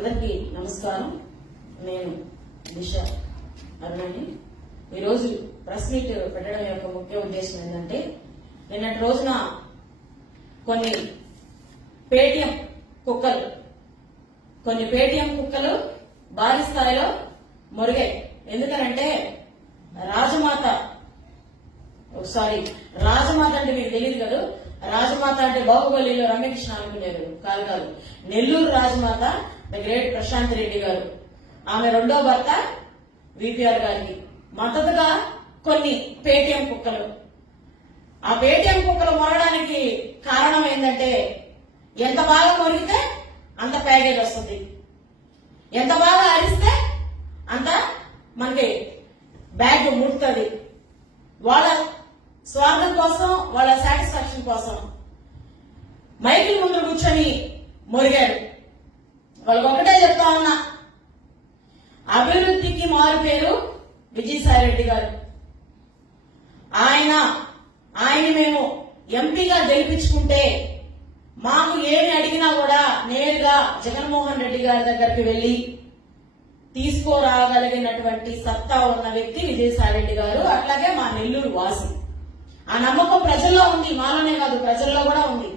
అందరికీ నమస్కారం. నేను దిశ అరుణని. ఈరోజు ప్రెస్ మీట్ పెట్టడం యొక్క ముఖ్య ఉద్దేశం ఏంటంటే, నిన్నటి రోజున కొన్ని పేటీఎం కుక్కలు భారీ స్థాయిలో మురిగాయి. ఎందుకనంటే రాజమాత అంటే మీకు తెలియదు కదా, రాజమాత అంటే బాహుబలిలో రమ్యకృష్ణ అనుకునేరు కాదు, నెల్లూరు రాజమాత ద గ్రేట్ ప్రశాంత్ రెడ్డి గారు, ఆమె రెండో భర్త విపిఆర్ గారికి మద్దతుగా కొన్ని పేటీఎం కుక్కలు. ఆ పేటీఎం కుక్కలు మొరడానికి కారణం ఏంటంటే, ఎంత బాగా మొరిగితే అంత ప్యాకేజ్ వస్తుంది, ఎంత బాగా అరిస్తే అంత మనకి బ్యాగ్ ముడుతుంది. వాళ్ళ స్వార్థం కోసం, వాళ్ళ సాటిస్ఫాక్షన్ కోసం మైకుల ముందు కూర్చొని మొరిగారు. వాళ్ళకి ఒకటే చెప్తా ఉన్నా, అభివృద్ధికి మారు పేరు విజయసాయి రెడ్డి గారు. ఆయన మేము ఎంపీగా గెలిపించుకుంటే మాకు ఏమి అడిగినా కూడా నేరుగా జగన్మోహన్ రెడ్డి గారి దగ్గరికి వెళ్లి తీసుకోరాగలిగినటువంటి సత్తా ఉన్న వ్యక్తి విజయసాయి రెడ్డి గారు. అట్లాగే మా నెల్లూరు వాసి. ఆ నమ్మకం ప్రజల్లో ఉంది, మాలోనే కాదు ప్రజల్లో కూడా ఉంది.